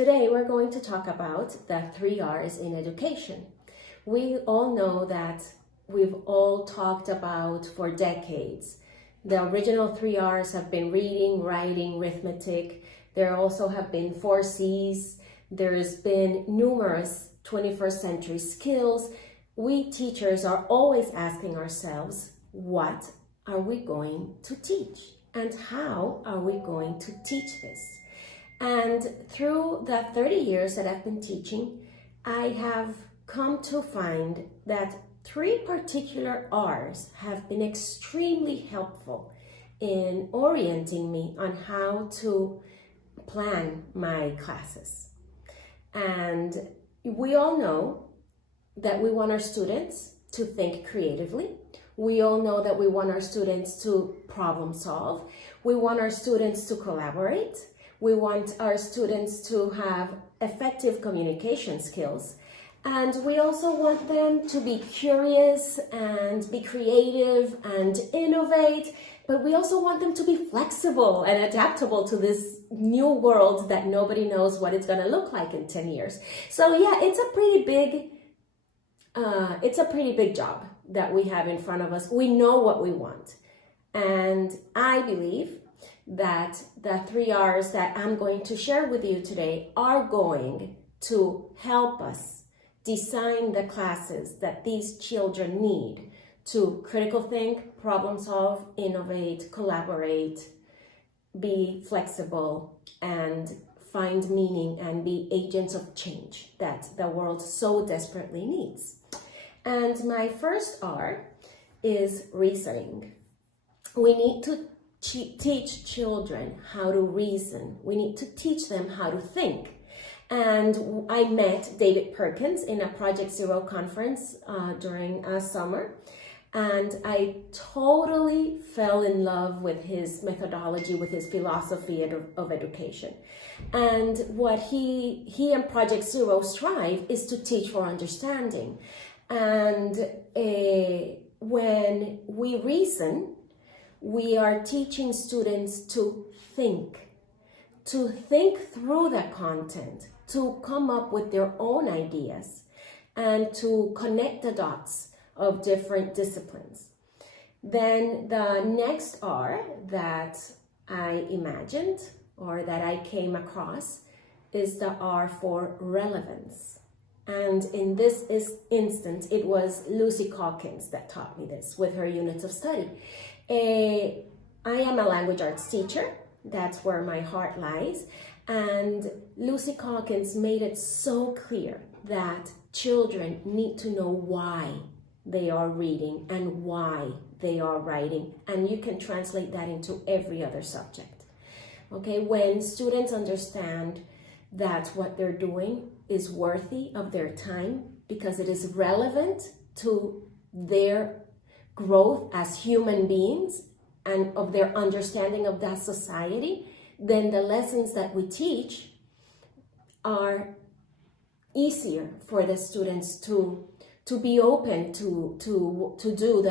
Today we're going to talk about the 3 R's in education. We all know that we've all talked about for decades. The original 3 R's have been reading, writing, arithmetic. There also have been 4 C's. There's been numerous 21st century skills. We teachers are always asking ourselves, what are we going to teach? And how are we going to teach this? And through the 30 years that I've been teaching, I have come to find that 3 particular R's have been extremely helpful in orienting me on how to plan my classes. And we all know that we want our students to think creatively. We all know that we want our students to problem solve. We want our students to collaborate. We want our students to have effective communication skills. And we also want them to be curious and be creative and innovate, but we also want them to be flexible and adaptable to this new world that nobody knows what it's going to look like in 10 years. So yeah, it's a pretty big job that we have in front of us. We know what we want. And I believe that the 3 R's that I'm going to share with you today are going to help us design the classes that these children need to critical think, problem solve, innovate, collaborate, be flexible, and find meaning and be agents of change that the world so desperately needs. And my first R is reasoning. We need to teach children how to reason. We need to teach them how to think. And I met David Perkins in a Project Zero conference during summer. And I totally fell in love with his methodology, with his philosophy of education. And what he and Project Zero strive is to teach for understanding. And when we reason, we are teaching students to think through the content, to come up with their own ideas, and to connect the dots of different disciplines. Then the next R that I imagined or that I came across is the R for relevance. And in this instance, it was Lucy Calkins that taught me this with her units of study. I am a language arts teacher. That's where my heart lies. And Lucy Calkins made it so clear that children need to know why they are reading and why they are writing. And you can translate that into every other subject. Okay, when students understand that what they're doing is worthy of their time because it is relevant to their growth as human beings and of their understanding of that society, then the lessons that we teach are easier for the students to be open to do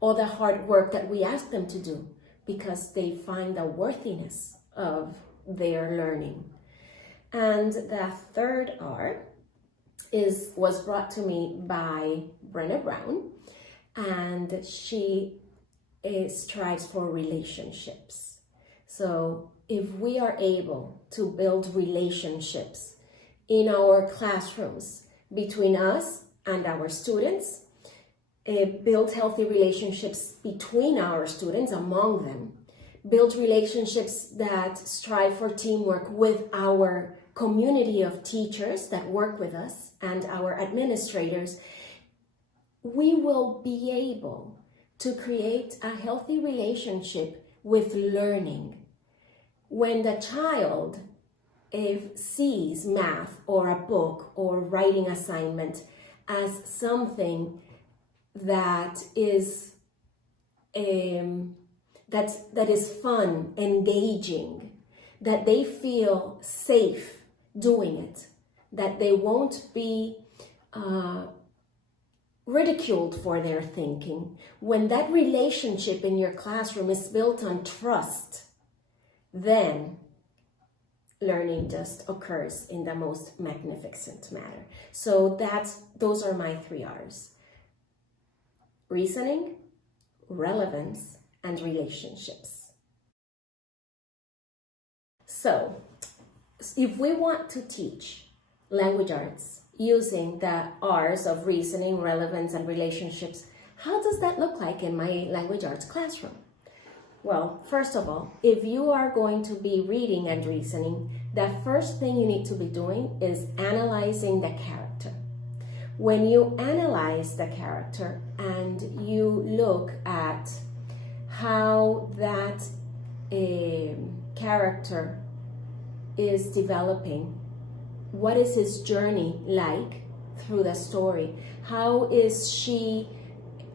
all the hard work that we ask them to do because they find the worthiness of their learning. And the third R was brought to me by Brené Brown, and she strives for relationships. So if we are able to build relationships in our classrooms between us and our students, build healthy relationships between our students, among them, build relationships that strive for teamwork with our community of teachers that work with us and our administrators, we will be able to create a healthy relationship with learning. When the child sees math or a book or writing assignment as something that is that is fun, engaging, that they feel safe doing it, that they won't be ridiculed for their thinking. When that relationship in your classroom is built on trust, then learning just occurs in the most magnificent manner. So those are my 3 R's: reasoning, relevance, and relationships. So if we want to teach language arts using the R's of reasoning, relevance, and relationships, how does that look like in my language arts classroom? Well, first of all, if you are going to be reading and reasoning, the first thing you need to be doing is analyzing the character. When you analyze the character and you look at how that character is developing, what is his journey like through the story, how is she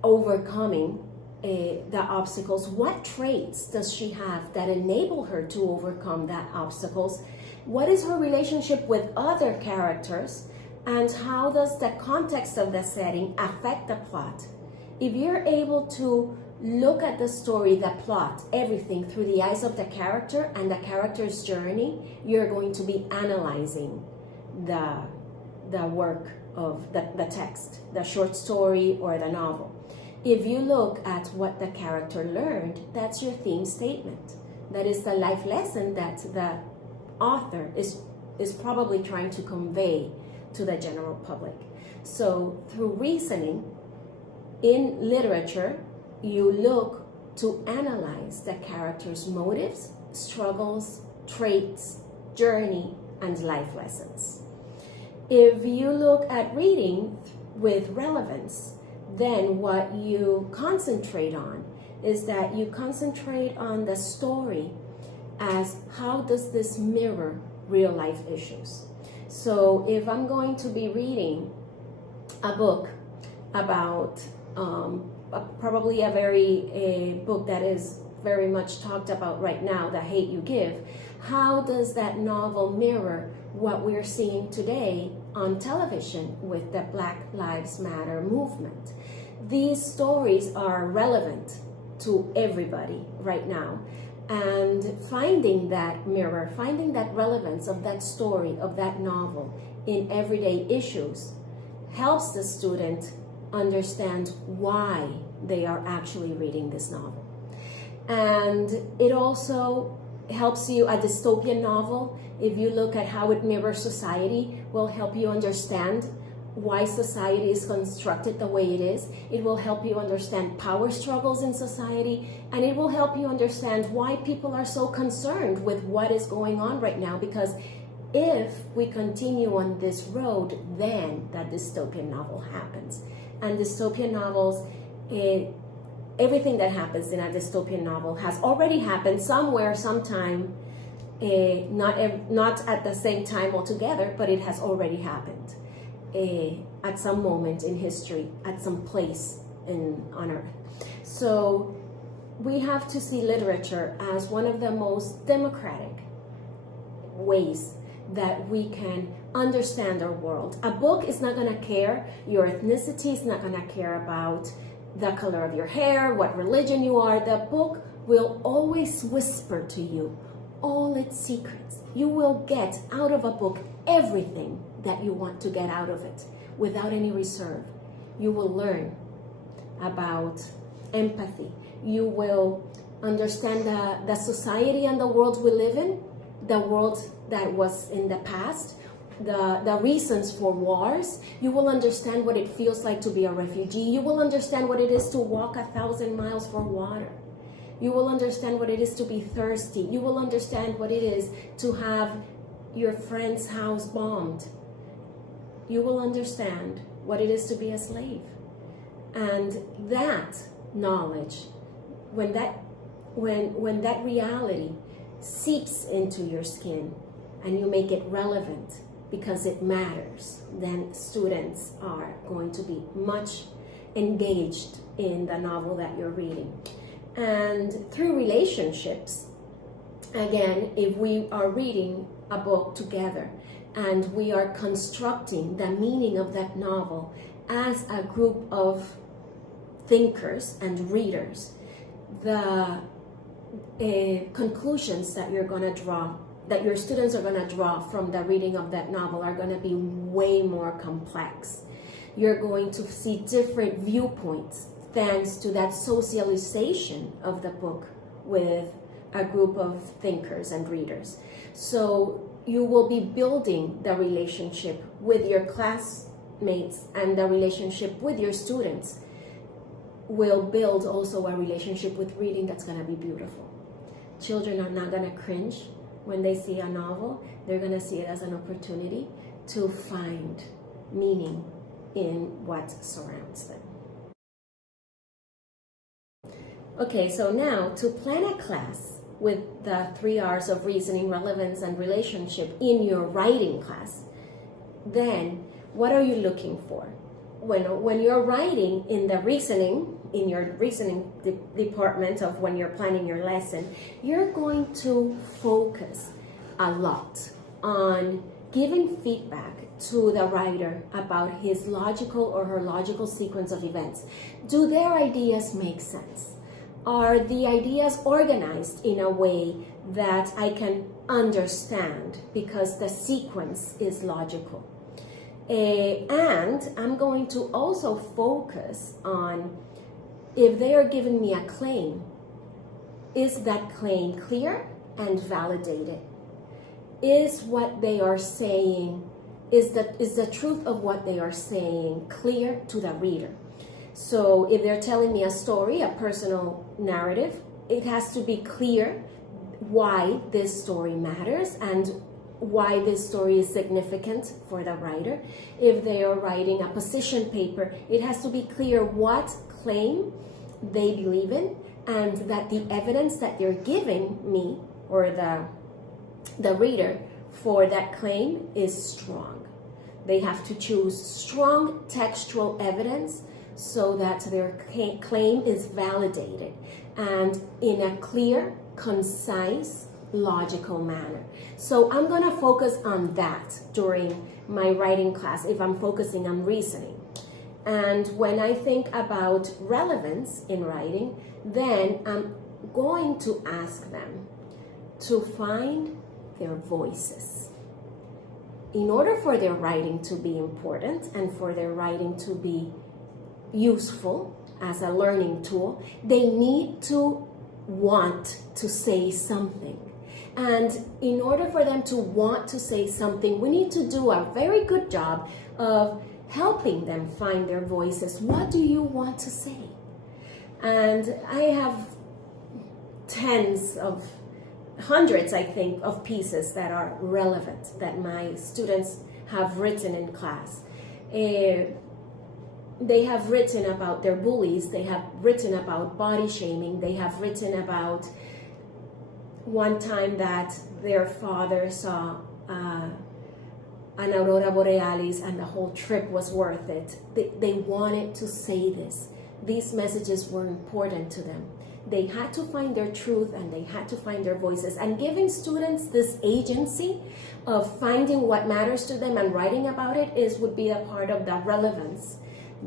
overcoming the obstacles, what traits does she have that enable her to overcome that obstacles, what is her relationship with other characters, and how does the context of the setting affect the plot. If you're able to look at the story, the plot, everything through the eyes of the character and the character's journey, you're going to be analyzing the work of the text, the short story or the novel. If you look at what the character learned, that's your theme statement. That is the life lesson that the author is probably trying to convey to the general public. So through reasoning, in literature, you look to analyze the character's motives, struggles, traits, journey, and life lessons. If you look at reading with relevance, then what you concentrate on is that you concentrate on the story as how does this mirror real life issues. So if I'm going to be reading a book about probably a book that is very much talked about right now, The Hate U Give, how does that novel mirror what we're seeing today on television with the Black Lives Matter movement? These stories are relevant to everybody right now, and finding that mirror, finding that relevance of that story, of that novel in everyday issues helps the student understand why they are actually reading this novel. And it also helps you, a dystopian novel, if you look at how it mirrors society, will help you understand why society is constructed the way it is. It will help you understand power struggles in society, and it will help you understand why people are so concerned with what is going on right now, because if we continue on this road, then that dystopian novel happens. And dystopian novels, everything that happens in a dystopian novel has already happened somewhere, sometime, not at the same time altogether, but it has already happened at some moment in history, at some place on Earth. So we have to see literature as one of the most democratic ways that we can understand our world. A book is not going to care your ethnicity, is not going to care about the color of your hair, what religion you are. The book will always whisper to you all its secrets. You will get out of a book everything that you want to get out of it without any reserve. You will learn about empathy. You will understand the society and the world we live in, the world that was in the past, the reasons for wars. You will understand what it feels like to be a refugee. You will understand what it is to walk 1,000 miles for water. You will understand what it is to be thirsty. You will understand what it is to have your friend's house bombed. You will understand what it is to be a slave. And that knowledge, when that reality seeps into your skin and you make it relevant because it matters, then students are going to be much engaged in the novel that you're reading. And through relationships, again, if we are reading a book together and we are constructing the meaning of that novel as a group of thinkers and readers, the conclusions that you're going to draw that your students are going to draw from the reading of that novel are going to be way more complex. You're going to see different viewpoints thanks to that socialization of the book with a group of thinkers and readers. So you will be building the relationship with your classmates, and the relationship with your students will build also a relationship with reading that's going to be beautiful. Children are not going to cringe when they see a novel. They're going to see it as an opportunity to find meaning in what surrounds them. Okay, so now to plan a class with the 3 R's of reasoning, relevance, and relationship in your writing class, then what are you looking for? When you're writing in the reasoning, in your reasoning department of when you're planning your lesson, you're going to focus a lot on giving feedback to the writer about his logical or her logical sequence of events. Do their ideas make sense? Are the ideas organized in a way that I can understand because the sequence is logical? And I'm going to also focus on, if they are giving me a claim, is that claim clear and validated? Is what they are saying, is the truth of what they are saying clear to the reader? So if they're telling me a story, a personal narrative, it has to be clear why this story matters and why this story is significant for the writer. If they are writing a position paper, it has to be clear what claim they believe in, and that the evidence that they're giving me or the reader for that claim is strong. They have to choose strong textual evidence so that their claim is validated and in a clear, concise, logical manner. So I'm going to focus on that during my writing class if I'm focusing on reasoning. And when I think about relevance in writing, then I'm going to ask them to find their voices. In order for their writing to be important and for their writing to be useful as a learning tool, they need to want to say something. And in order for them to want to say something, we need to do a very good job of helping them find their voices. What do you want to say? And I have hundreds, I think, of pieces that are relevant that my students have written in class. They have written about their bullies, they have written about body shaming, they have written about one time that their father saw an aurora borealis and the whole trip was worth it. They wanted to say this. These messages were important to them. They had to find their truth and they had to find their voices. And giving students this agency of finding what matters to them and writing about it would be a part of the relevance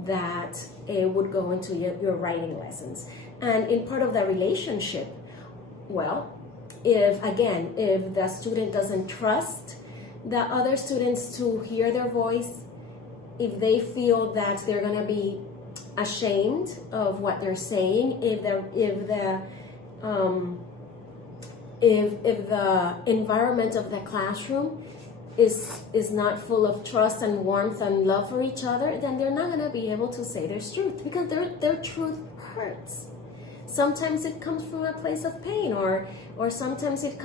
that would go into your writing lessons. And in part of the relationship, well, if the student doesn't trust the other students to hear their voice, if they feel that they're going to be ashamed of what they're saying, if the environment of the classroom is not full of trust and warmth and love for each other, then they're not going to be able to say their truth, because their truth hurts. Sometimes it comes from a place of pain, or sometimes it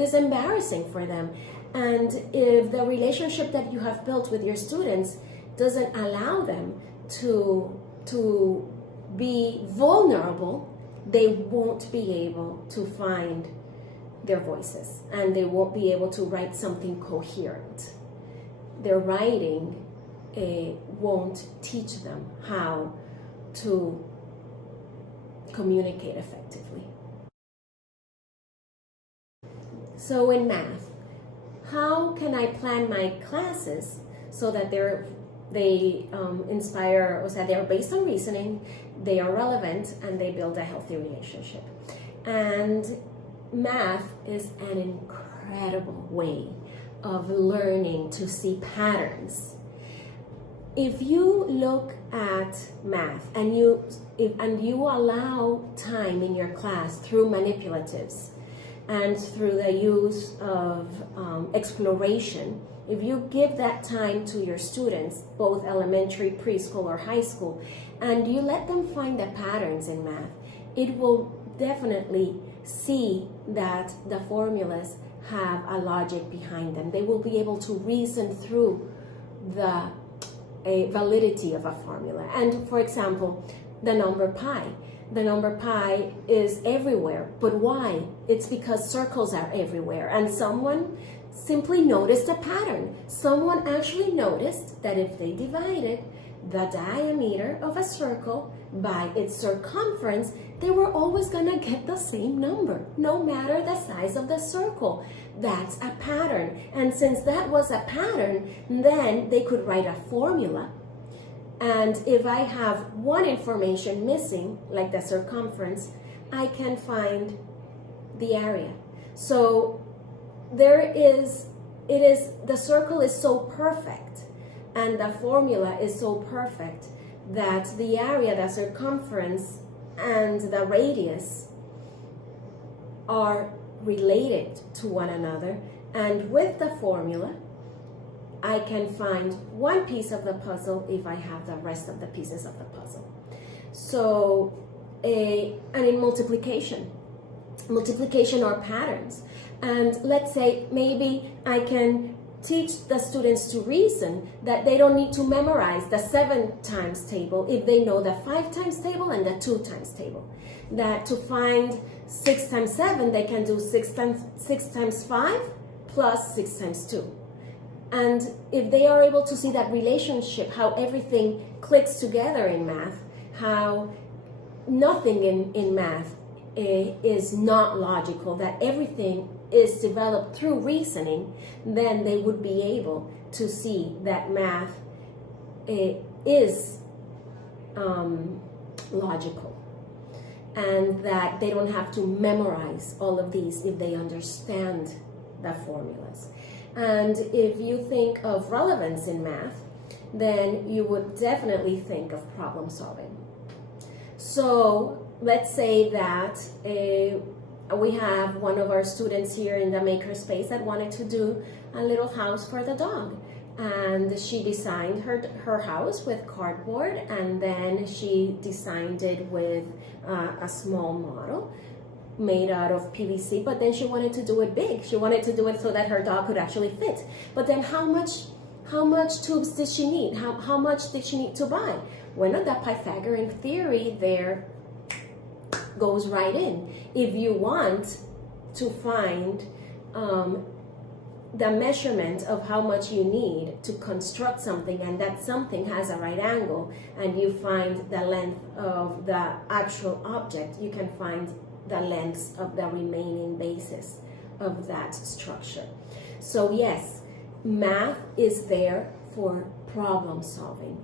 is embarrassing for them. And if the relationship that you have built with your students doesn't allow them to be vulnerable, they won't be able to find their voices, and they won't be able to write something coherent. Their writing won't teach them how to communicate effectively. So in math, how can I plan my classes so that they inspire, or that they're based on reasoning, they are relevant, and they build a healthy relationship? And math is an incredible way of learning to see patterns. If you look at math and you allow time in your class through manipulatives and through the use of exploration, if you give that time to your students, both elementary, preschool, or high school, and you let them find the patterns in math, it will definitely see that the formulas have a logic behind them. They will be able to reason through the validity of a formula. And for example, the number pi. The number pi is everywhere, but why? It's because circles are everywhere, and someone simply noticed a pattern. Someone actually noticed that if they divided the diameter of a circle by its circumference, they were always going to get the same number, no matter the size of the circle. That's a pattern. And since that was a pattern, then they could write a formula. And if I have one information missing, like the circumference, I can find the area. So the circle is so perfect and the formula is so perfect that the area, the circumference, and the radius are related to one another. And with the formula, I can find one piece of the puzzle if I have the rest of the pieces of the puzzle. So, and in multiplication are patterns. And let's say maybe I can teach the students to reason that they don't need to memorize the 7 times table if they know the 5 times table and the 2 times table. That to find 6 times 7, they can do 6 times 5 plus 6 times 2. And if they are able to see that relationship, how everything clicks together in math, how nothing in math is not logical, that everything is developed through reasoning, then they would be able to see that math is logical, and that they don't have to memorize all of these if they understand the formulas. And if you think of relevance in math, then you would definitely think of problem solving. So let's say that we have one of our students here in the makerspace that wanted to do a little house for the dog. And she designed her house with cardboard, and then she designed it with a small model made out of PVC, but then she wanted to do it big. She wanted to do it so that her dog could actually fit. But then how much tubes did she need? How much did she need to buy? Well, the Pythagorean theory there goes right in. If you want to find the measurement of how much you need to construct something, and that something has a right angle, and you find the length of the actual object, you can find the lengths of the remaining bases of that structure. So yes, math is there for problem solving.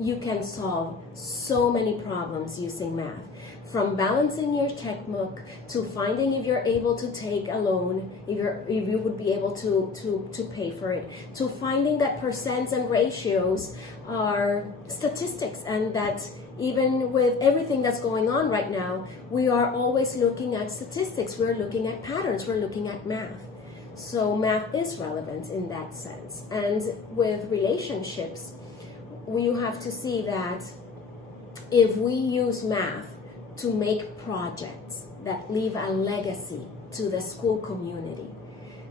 You can solve so many problems using math, from balancing your checkbook to finding if you're able to take a loan, if you would be able to pay for it, to finding that percents and ratios are statistics, and that even with everything that's going on right now, we are always looking at statistics, we're looking at patterns, we're looking at math. So math is relevant in that sense. And with relationships, we have to see that if we use math to make projects that leave a legacy to the school community,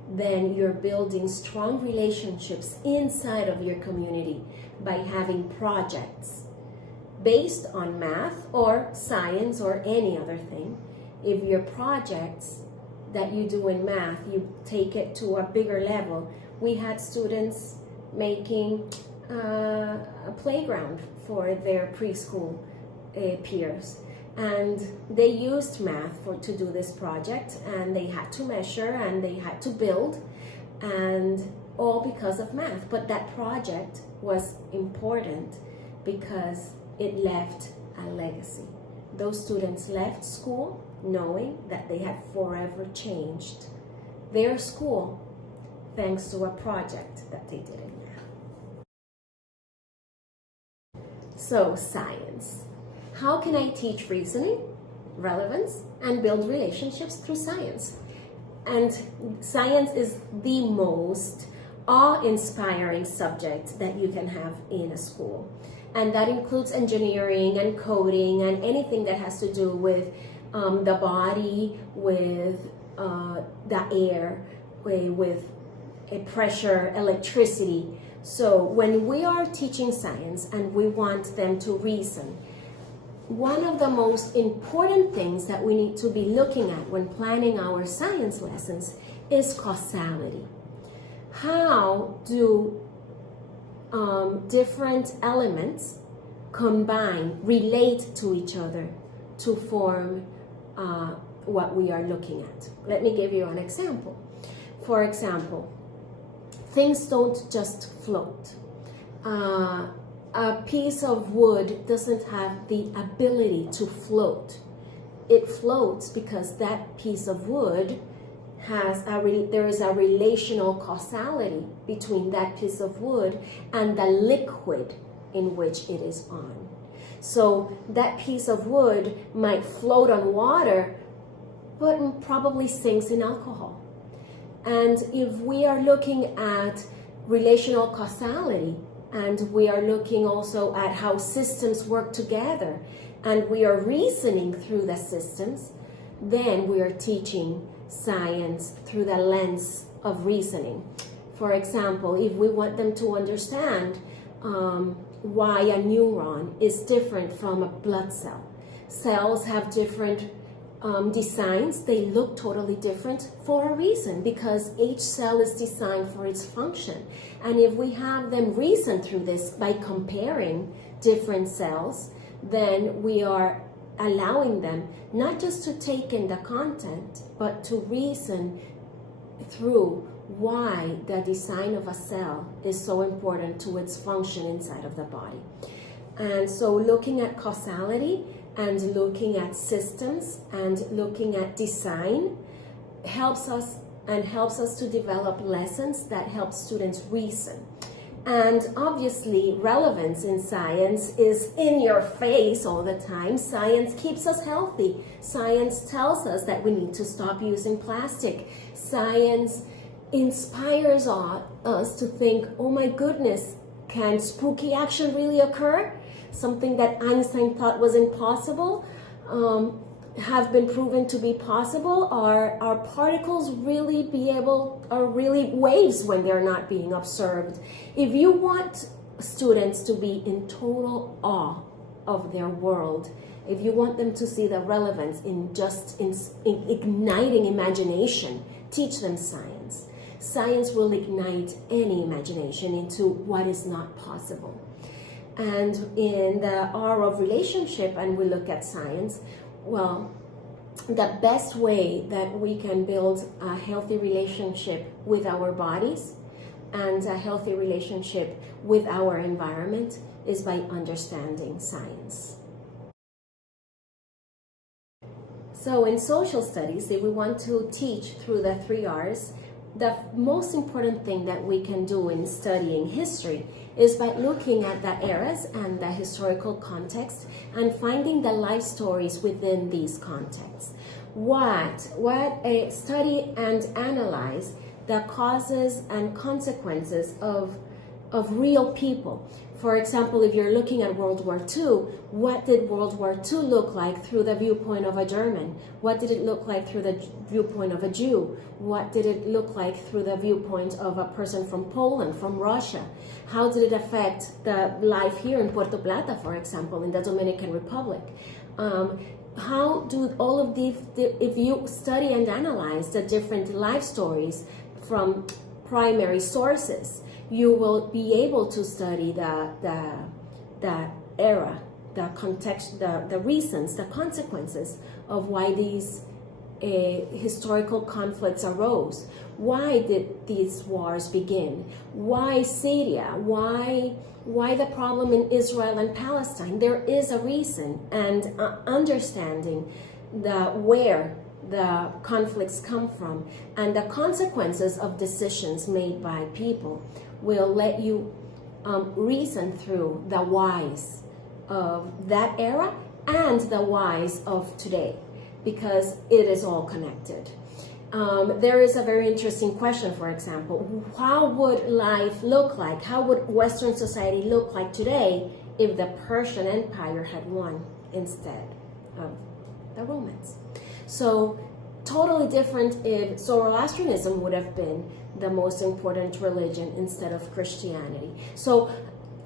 then you're building strong relationships inside of your community by having projects based on math or science or any other thing. If your projects that you do in math, you take it to a bigger level. We had students making a playground for their preschool peers, and they used math to do this project, and they had to measure and they had to build, and all because of math. But that project was important because it left a legacy. Those students left school knowing that they had forever changed their school thanks to a project that they did in there. So, science. How can I teach reasoning, relevance, and build relationships through science? And science is the most awe-inspiring subject that you can have in a school. And that includes engineering and coding and anything that has to do with the body, with the air, with pressure, electricity. So when we are teaching science and we want them to reason, one of the most important things that we need to be looking at when planning our science lessons is causality. How do different elements combine, relate to each other to form what we are looking at? Let me give you an example. For example, things don't just float. A piece of wood doesn't have the ability to float. It floats because that piece of wood has there is a relational causality between that piece of wood and the liquid in which it is on. So that piece of wood might float on water, but probably sinks in alcohol. And if we are looking at relational causality, and we are looking also at how systems work together, and we are reasoning through the systems, then we are teaching science through the lens of reasoning. For example, if we want them to understand why a neuron is different from a blood cell. Cells have different designs. They look totally different for a reason, because each cell is designed for its function. And if we have them reason through this by comparing different cells, then we are allowing them not just to take in the content, but to reason through why the design of a cell is so important to its function inside of the body. And so looking at causality and looking at systems and looking at design helps us to develop lessons that help students reason. And obviously, relevance in science is in your face all the time. Science keeps us healthy. Science tells us that we need to stop using plastic. Science inspires us to think, oh my goodness, can spooky action really occur? Something that Einstein thought was impossible have been proven to be possible. Are particles really are really waves when they're not being observed? If you want students to be in total awe of their world, if you want them to see the relevance in igniting imagination, teach them science. Science will ignite any imagination into what is not possible. And in the R of relationship, and we look at science, well, the best way that we can build a healthy relationship with our bodies and a healthy relationship with our environment is by understanding science. So in social studies, if we want to teach through the 3 R's, the most important thing that we can do in studying history is by looking at the eras and the historical context and finding the life stories within these contexts. Study and analyze the causes and consequences of real people. For example, if you're looking at World War II, what did World War II look like through the viewpoint of a German? What did it look like through the viewpoint of a Jew? What did it look like through the viewpoint of a person from Poland, from Russia? How did it affect the life here in Puerto Plata, for example, in the Dominican Republic? How do all of these, if you study and analyze the different life stories from primary sources, you will be able to study the era, the context, the reasons, the consequences of why these historical conflicts arose. Why did these wars begin? Why Syria? Why the problem in Israel and Palestine? There is a reason, and understanding where the conflicts come from, and the consequences of decisions made by people will let you reason through the whys of that era and the whys of today, because it is all connected. There is a very interesting question, for example, how would life look like? How would Western society look like today if the Persian Empire had won instead of the Romans? So totally different if Zoroastrianism would have been the most important religion instead of Christianity. So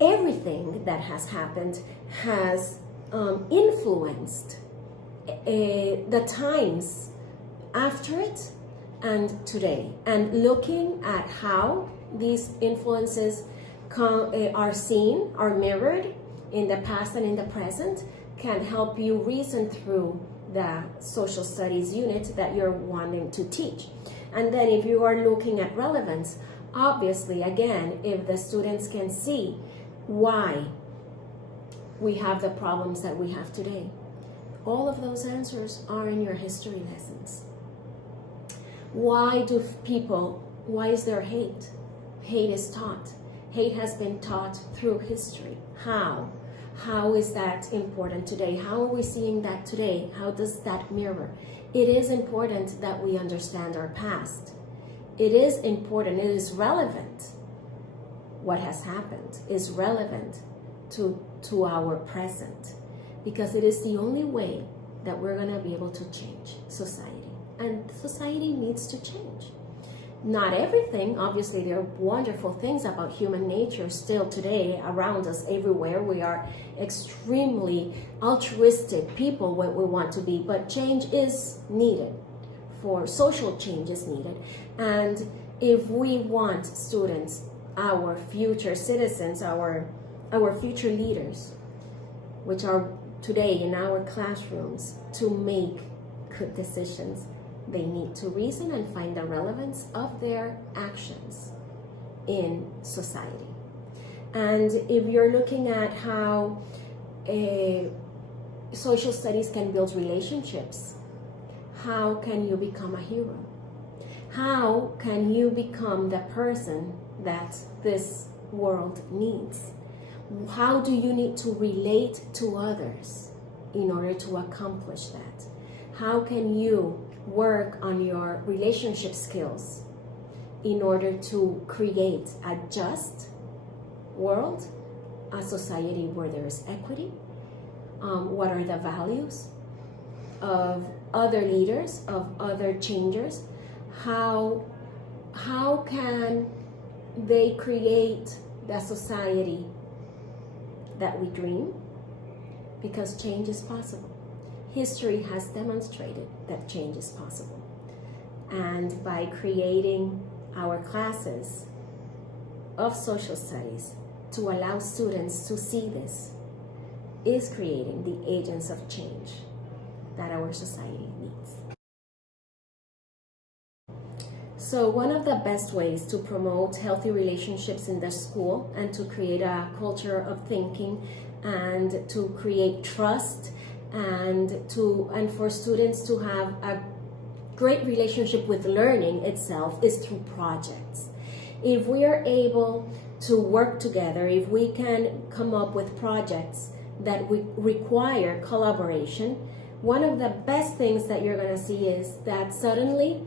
everything that has happened has influenced the times after it and today. And looking at how these influences are seen, are mirrored in the past and in the present, can help you reason through the social studies unit that you're wanting to teach. And then if you are looking at relevance, obviously, again, if the students can see why we have the problems that we have today, all of those answers are in your history lessons. Why is there hate? Hate is taught. Hate has been taught through history. How? How is that important today? How are we seeing that today? How does that mirror? It is important that we understand our past. It is important, it is relevant. What has happened is relevant to our present, because it is the only way that we're going to be able to change society. And society needs to change. Not everything, obviously there are wonderful things about human nature still today around us everywhere. We are extremely altruistic people when we want to be, but change is needed. For social change is needed. And if we want students, our future citizens, our future leaders, which are today in our classrooms, to make good decisions, they need to reason and find the relevance of their actions in society. And if you're looking at how social studies can build relationships, how can you become a hero? How can you become the person that this world needs? How do you need to relate to others in order to accomplish that? How can you work on your relationship skills in order to create a just world, a society where there is equity? What are the values of other leaders, of other changers? How can they create the society that we dream? Because change is possible. History has demonstrated that change is possible. And by creating our classes of social studies to allow students to see this, is creating the agents of change that our society needs. So one of the best ways to promote healthy relationships in the school and to create a culture of thinking and to create trust and for students to have a great relationship with learning itself is through projects. If we are able to work together, if we can come up with projects that require collaboration, one of the best things that you're going to see is that suddenly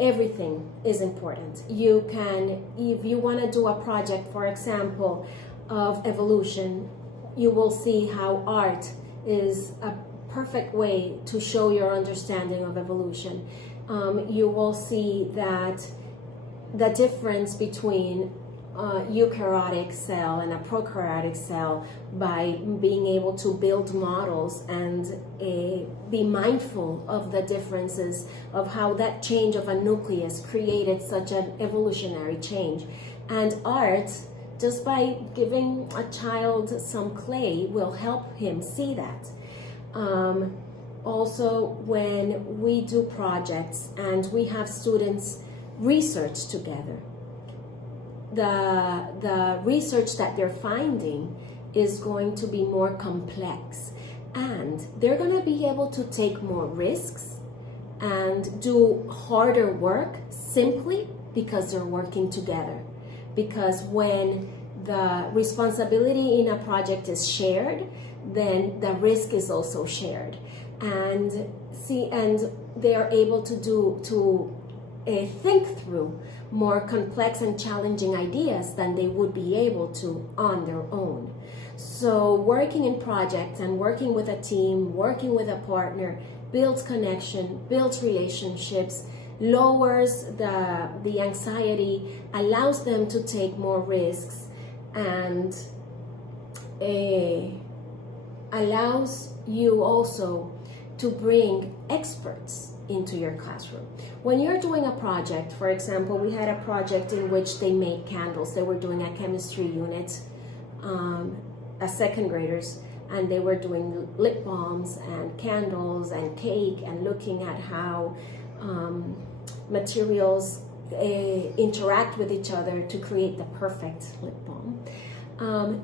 everything is important. You can, if you want to do a project, for example, of evolution, you will see how art is a perfect way to show your understanding of evolution. You will see that the difference between a eukaryotic cell and a prokaryotic cell, by being able to build models and be mindful of the differences of how that change of a nucleus created such an evolutionary change. And art, just by giving a child some clay, will help him see that. Also, when we do projects and we have students research together, the research that they're finding is going to be more complex, and they're going to be able to take more risks and do harder work simply because they're working together. Because when the responsibility in a project is shared, then the risk is also shared, and they are able to think through more complex and challenging ideas than they would be able to on their own. So working in projects and working with a team, working with a partner, builds connection, builds relationships, lowers the anxiety, allows them to take more risks, and allows you also to bring experts into your classroom. When you're doing a project, for example, we had a project in which they made candles. They were doing a chemistry unit as second graders, and they were doing lip balms and candles and cake and looking at how materials interact with each other to create the perfect lip balm.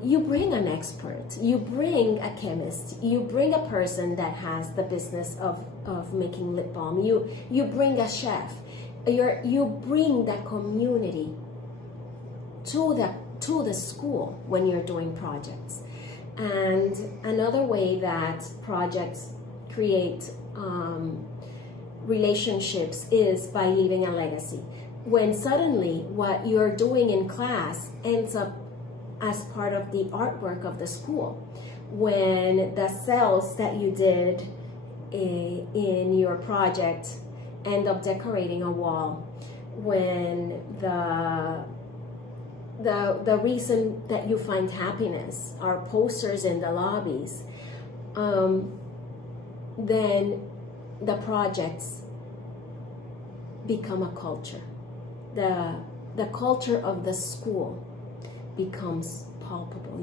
You bring an expert, you bring a chemist, you bring a person that has the business of making lip balm, you bring a chef, you bring that community to the school when you're doing projects. And another way that projects create relationships is by leaving a legacy. When suddenly what you're doing in class ends up as part of the artwork of the school, when the cells that you did in your project end up decorating a wall, when the reason that you find happiness are posters in the lobbies, then the projects become a culture. The culture of the school becomes palpable.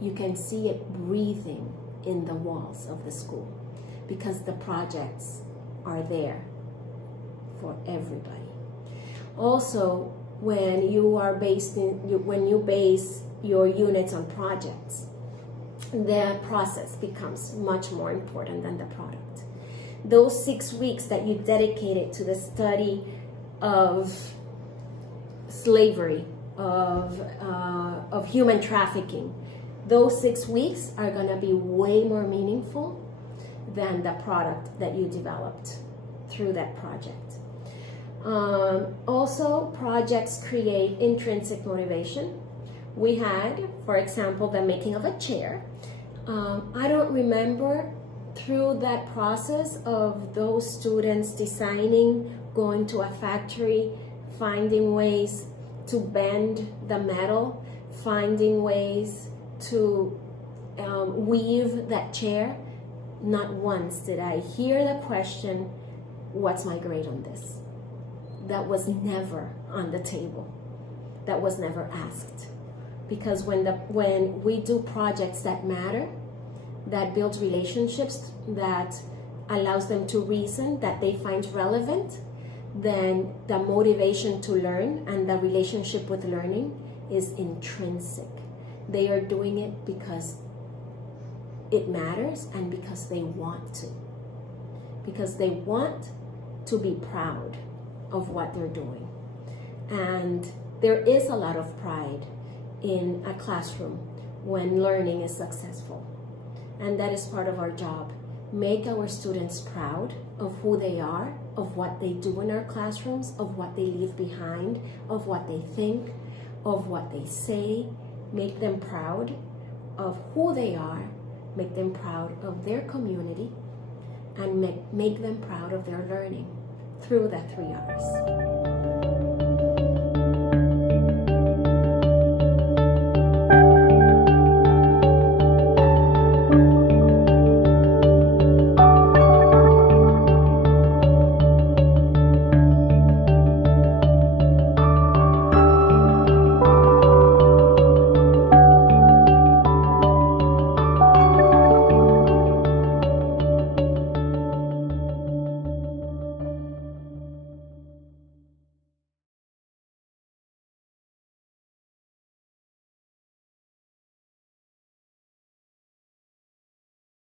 You can see it breathing in the walls of the school because the projects are there for everybody. Also, when you base your units on projects, the process becomes much more important than the product. Those 6 weeks that you dedicated to the study of slavery, of human trafficking, those 6 weeks are going to be way more meaningful than the product that you developed through that project. Also, projects create intrinsic motivation. We had, for example, the making of a chair. I don't remember through that process of those students designing, going to a factory, finding ways to bend the metal, finding ways to weave that chair. Not once did I hear the question, what's my grade on this? That was never on the table. That was never asked. Because when we do projects that matter, that build relationships, that allows them to reason, that they find relevant, then the motivation to learn and the relationship with learning is intrinsic. They are doing it because it matters and because they want to. Because they want to be proud of what they're doing. And there is a lot of pride in a classroom when learning is successful. And that is part of our job. Make our students proud of who they are, of what they do in our classrooms, of what they leave behind, of what they think, of what they say. Make them proud of who they are, make them proud of their community, and make them proud of their learning through the 3 R's.